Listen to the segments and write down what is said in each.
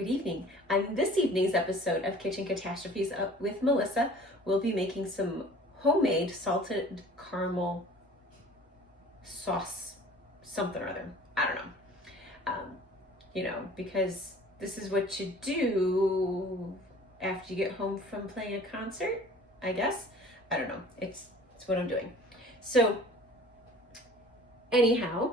Good evening. On this evening's episode of Kitchen Catastrophes with Melissa, we'll be making some homemade salted caramel sauce, something or other. I don't know. Because this is what you do after you get home from playing a concert, I guess. I don't know. It's what I'm doing. So anyhow,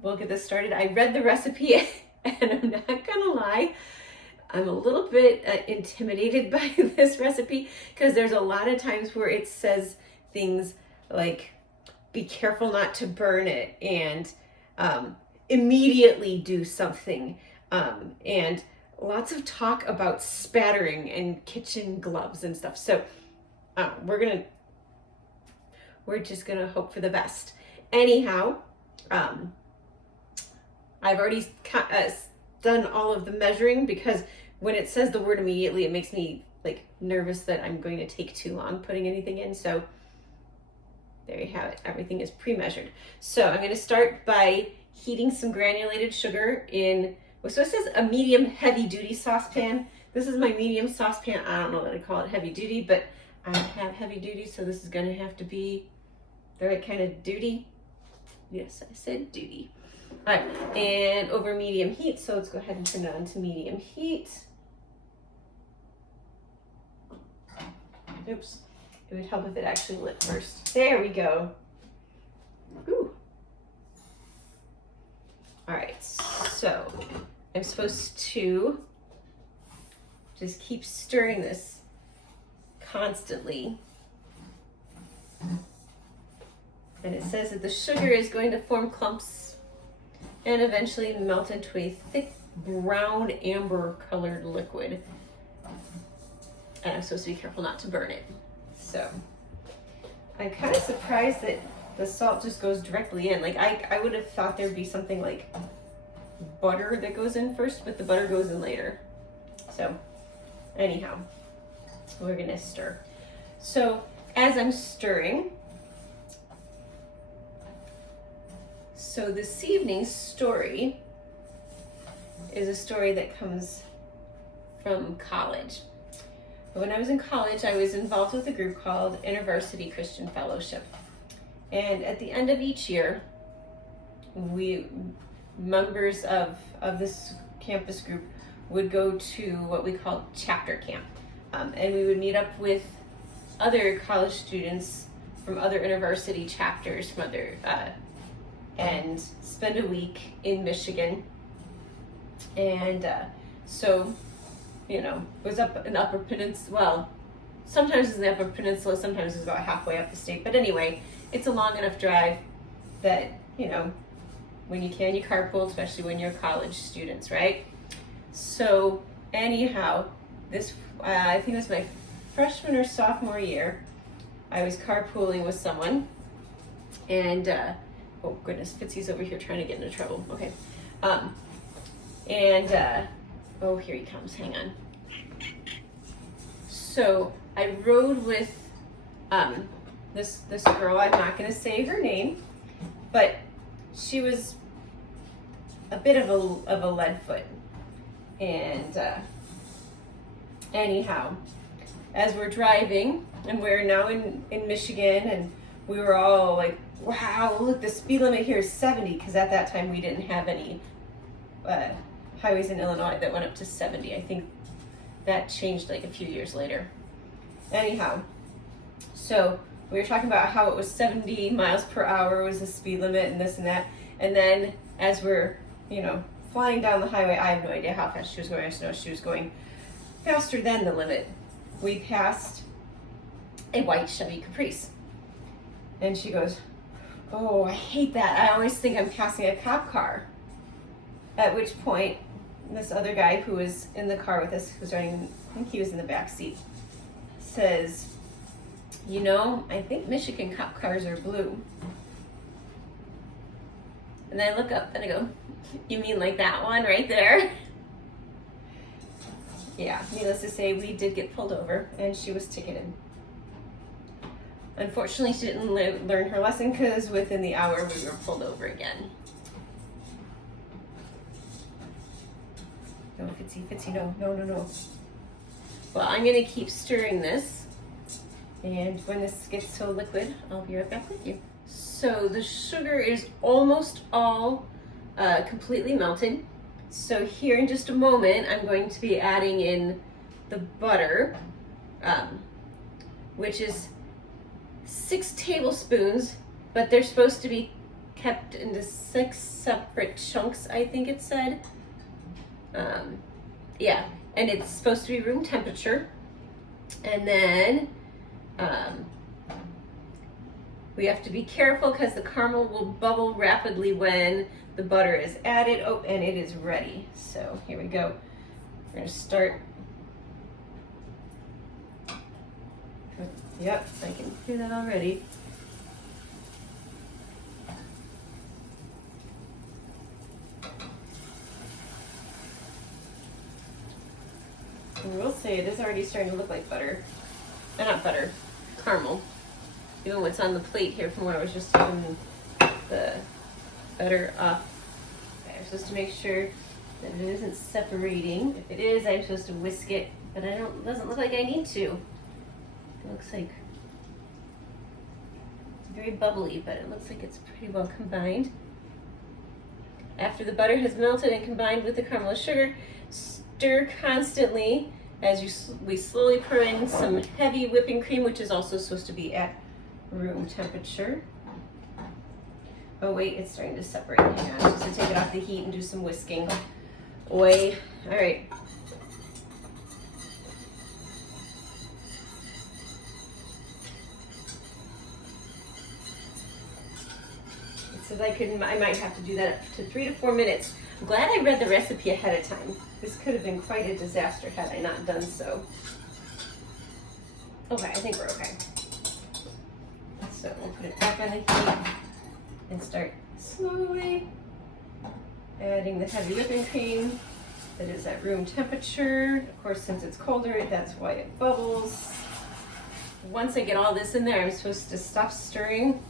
we'll get this started. I read the recipe and I'm not gonna lie, I'm a little bit intimidated by this recipe because there's a lot of times where it says things like, be careful not to burn it, and immediately do something, and lots of talk about spattering and kitchen gloves and stuff. So we're just gonna hope for the best. Anyhow, I've already done all of the measuring because when it says the word immediately, it makes me nervous that I'm going to take too long putting anything in. So there you have it. Everything is pre-measured. So I'm going to start by heating some granulated sugar in, so it says a medium heavy duty saucepan. This is my medium saucepan. I don't know that I call it heavy duty, but I have heavy duty, so this is going to have to be the right kind of duty. Yes, I said duty. All right, and over medium heat, so let's go ahead and turn it on to medium heat. Oops, it would help if it actually lit first. There we go. Ooh. All right, so I'm supposed to just keep stirring this constantly. And it says that the sugar is going to form clumps and eventually melt into a thick brown amber colored liquid. And I'm supposed to be careful not to burn it. So I'm kind of surprised that the salt just goes directly in. I would have thought there'd be something like butter that goes in first, but the butter goes in later. So anyhow, we're gonna stir. So as I'm stirring, so this evening's story is a story that comes from college. When I was in college, I was involved with a group called InterVarsity Christian Fellowship. And at the end of each year, we, members of this campus group, would go to what we called chapter camp. And we would meet up with other college students from other InterVarsity chapters, from other and spend a week in Michigan. And so, it was up in the Upper Peninsula. Well, sometimes it's in the Upper Peninsula, sometimes it's about halfway up the state. But anyway, it's a long enough drive that, when you can, you carpool, especially when you're college students, right? So anyhow, this, I think it was my freshman or sophomore year, I was carpooling with someone, and oh goodness, Fitzy's over here trying to get into trouble. Okay. Oh, here he comes, hang on. So I rode with this girl, I'm not gonna say her name, but she was a bit of a lead foot. And anyhow, as we're driving, and we're now in Michigan, and we were all like, wow, look, the speed limit here is 70, because at that time we didn't have any highways in Illinois that went up to 70. I think that changed a few years later. Anyhow, so we were talking about how it was 70 miles per hour was the speed limit and this and that. And then as we're, flying down the highway, I have no idea how fast she was going. I just know she was going faster than the limit. We passed a white Chevy Caprice. And she goes, oh, I hate that. I always think I'm passing a cop car. At which point, this other guy who was in the car with us, who was riding, I think he was in the back seat, says, I think Michigan cop cars are blue. And I look up and I go, you mean like that one right there? Yeah, needless to say, we did get pulled over and she was ticketed. Unfortunately, she didn't learn her lesson because within the hour we were pulled over again. No, fitsy, fitsy, no, no, no, no. Well, I'm gonna keep stirring this, and when this gets so liquid, I'll be right back with you. So the sugar is almost all completely melted. So here in just a moment, I'm going to be adding in the butter, which is 6 tablespoons, but they're supposed to be kept into 6 separate chunks, I think it said. Yeah, and it's supposed to be room temperature. And then we have to be careful because the caramel will bubble rapidly when the butter is added. Oh, and it is ready. So here we go. We're gonna start. Yep, I can hear that already. I will say it is already starting to look like butter. Not butter, caramel. Even what's on the plate here from where I was just taking the butter off. I'm supposed to make sure that it isn't separating. If it is, I'm supposed to whisk it, but it doesn't look like I need to. It looks like it's very bubbly, but it looks like it's pretty well combined. After the butter has melted and combined with the caramel sugar, stir constantly as we slowly pour in some heavy whipping cream, which is also supposed to be at room temperature. Oh wait, it's starting to separate. Hang on, I'm supposed to take it off the heat and do some whisking. Oi. All right. It says I might have to do that up to 3 to 4 minutes. I'm glad I read the recipe ahead of time. This could have been quite a disaster had I not done so. Okay, I think we're okay. So we'll put it back on the heat and start slowly adding the heavy whipping cream that is at room temperature. Of course, since it's colder, that's why it bubbles. Once I get all this in there, I'm supposed to stop stirring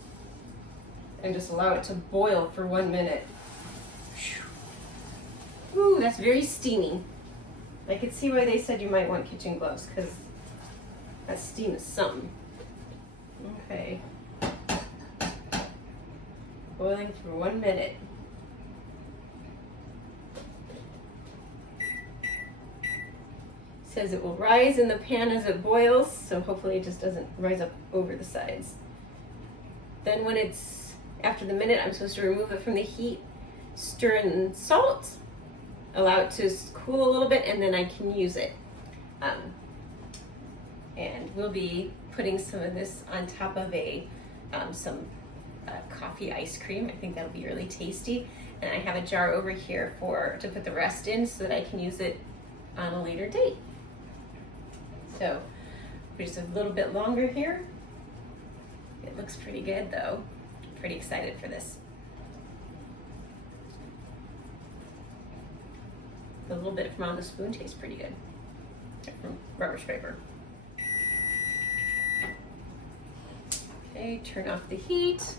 and just allow it to boil for 1 minute. Ooh, that's very steamy. I could see why they said you might want kitchen gloves, because that steam is something. Okay. Boiling for 1 minute. Says it will rise in the pan as it boils, so hopefully it just doesn't rise up over the sides. Then when it's after the minute, I'm supposed to remove it from the heat, stir in salt, allow it to cool a little bit, and then I can use it. And we'll be putting some of this on top of some coffee ice cream. I think that'll be really tasty. And I have a jar over here to put the rest in so that I can use it on a later date. So we're just a little bit longer here. It looks pretty good though. Pretty excited for this. A little bit from on the spoon tastes pretty good. From rubber scraper. Okay, turn off the heat.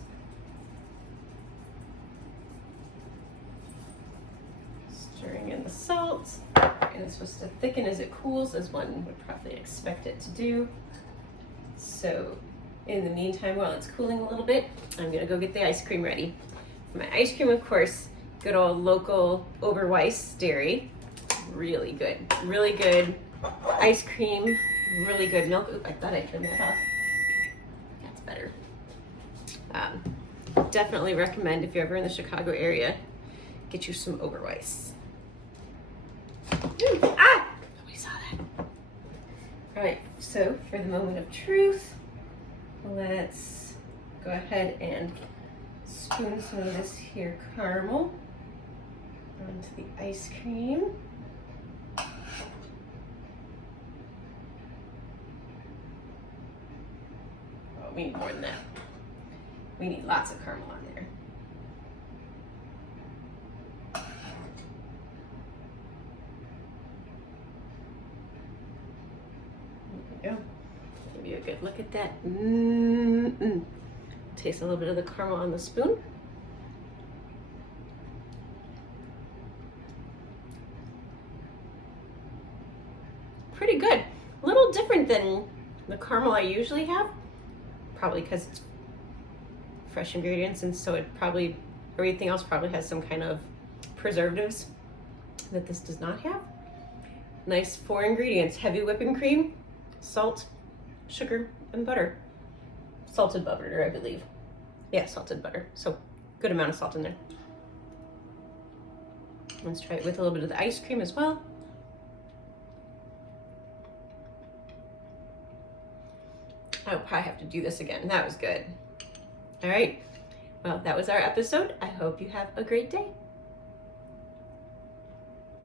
Stirring in the salt. And it's supposed to thicken as it cools, as one would probably expect it to do. So in the meantime, while it's cooling a little bit, I'm gonna go get the ice cream ready. For my ice cream, of course, good old local Oberweis dairy. Really good ice cream, really good milk. Oop, I thought I turned that off. That's better. Definitely recommend if you're ever in the Chicago area, get you some Oberweis. Ooh, ah! Nobody saw that. All right, so for the moment of truth, let's go ahead and spoon some of this here caramel onto the ice cream. Oh, we need more than that. We need lots of caramel on there. There we go. Give you a good look at that. Taste a little bit of the caramel on the spoon. pretty good. A little different than the caramel I usually have, probably because it's fresh ingredients, and so everything else probably has some kind of preservatives that this does not have. Nice 4 ingredients: heavy whipping cream, salt, sugar, and butter. Salted butter, I believe. Yeah, salted butter. So good amount of salt in there. Let's try it with a little bit of the ice cream as well. I'll probably have to do this again. That was good. All right. Well, that was our episode. I hope you have a great day.